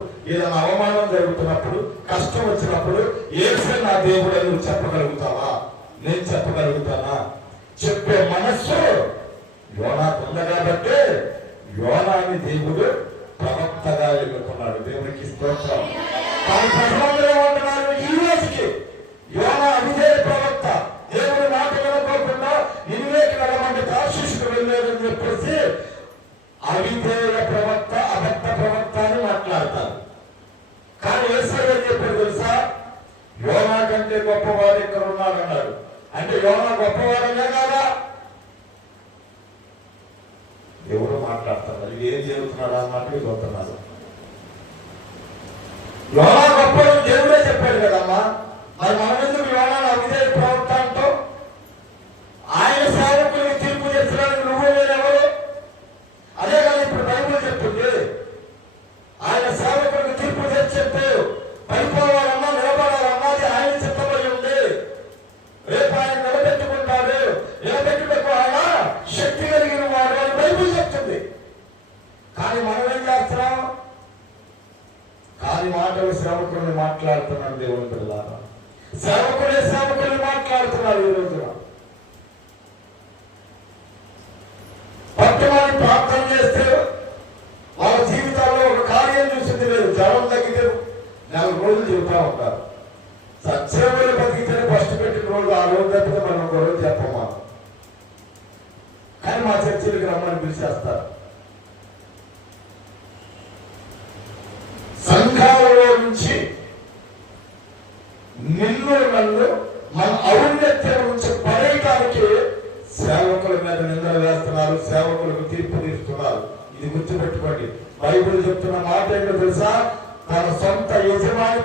ఏదైనా అవమానం జరుగుతున్నప్పుడు, కష్టం వచ్చినప్పుడు యేసే నా దేవుడు అని నువ్వు చెప్పగలుగుతావా? నేను చెప్పగలుగుతానా? చెప్పే మనస్సు యోనాకు ఉంది కాబట్టి యోనాని దేవుడు ప్రవక్తగా ఎన్నుకున్నాడు. దేవునికి స్తోత్రం. తాను ప్రజలందరూ ఏమంటున్నారు? ఈ రోజుకి యోనా అవిధేయ ప్రవక్త, దేవుడు మాట వినుకోకుండా నిన్వేకి వెళ్ళమంటే తార్షీషుకు వెళ్ళారని చెప్పేసి అవిధేయ ప్రవక్త, అబద్ధ ప్రవక్త అని మాట్లాడతారు. కానీ యేసయ్య ఏం చెప్పారు తెలుసా? యోనా కంటే గొప్పవాడు ఇక్కడ ఉన్నాడన్నాడు. అంటే యోనా గొప్పవాడనే కాదా? ఎవరు మాట్లాడతారు? ఏం చెబుతున్నాడు అన్నట్టు చూస్తున్నారు. యోనా గొప్ప దేవుడే చెప్పాడు కదమ్మా. మరి మనం ఎందుకు యోనాను అవిధేయ ప్రవక్త అంటూ ఆయన సేవకులకు తీర్పు చేసడానికి నువ్వు నేనెవరు? అదే కదా ఇప్పుడు బైబిల్ చెప్తుంది. ఆయన సేవకులకు తీర్పు చేసి చెప్పు, పడిపోవాలన్నా నిలబడాలన్నది ఆయన చిత్తమై ఉంది. రేపు ఆయన నిలబెట్టుకుంటాడు, నిలబెట్టుటకు ఆయన శక్తి కలిగిన వాడు అని బైబిల్ చెప్తుంది. కానీ మనం ఏం చేస్తున్నాం? కాని మాటలు సేవకుల్ని మాట్లాడుతున్నాడు. దేవుని పిల్లలారా, సేవకుల్ని మాట్లాడుతున్నారు. ఈ రోజున పట్టుమని ప్రార్థన చేస్తే వాళ్ళ జీవితాల్లో ఒక కార్యం చూసింది లేదు. జ్వరం తగ్గితే 4 రోజులు చెబుతా ఉంటారు. సత్యములు బతికితే ఫస్ట్ పెట్టిన రోజు ఆ రోజు తప్పితే మనం ఒక రోజు చెప్పమా. కానీ మా చర్చలకు రమ్మని పిలిచేస్తారు. సంఘాలలో నుంచి నిన్ను నన్ను మన ఔన్నత్యం నుంచి పడేయడానికి సేవకుల మీద నిందలు వేస్తున్నారు, సేవకులకు తీర్పు తీస్తున్నారు. ఇది గుర్తుపెట్టుకోండి. బైబిల్ చెప్తున్న మాట ఏంటో తెలుసా? తన సొంత యజమాని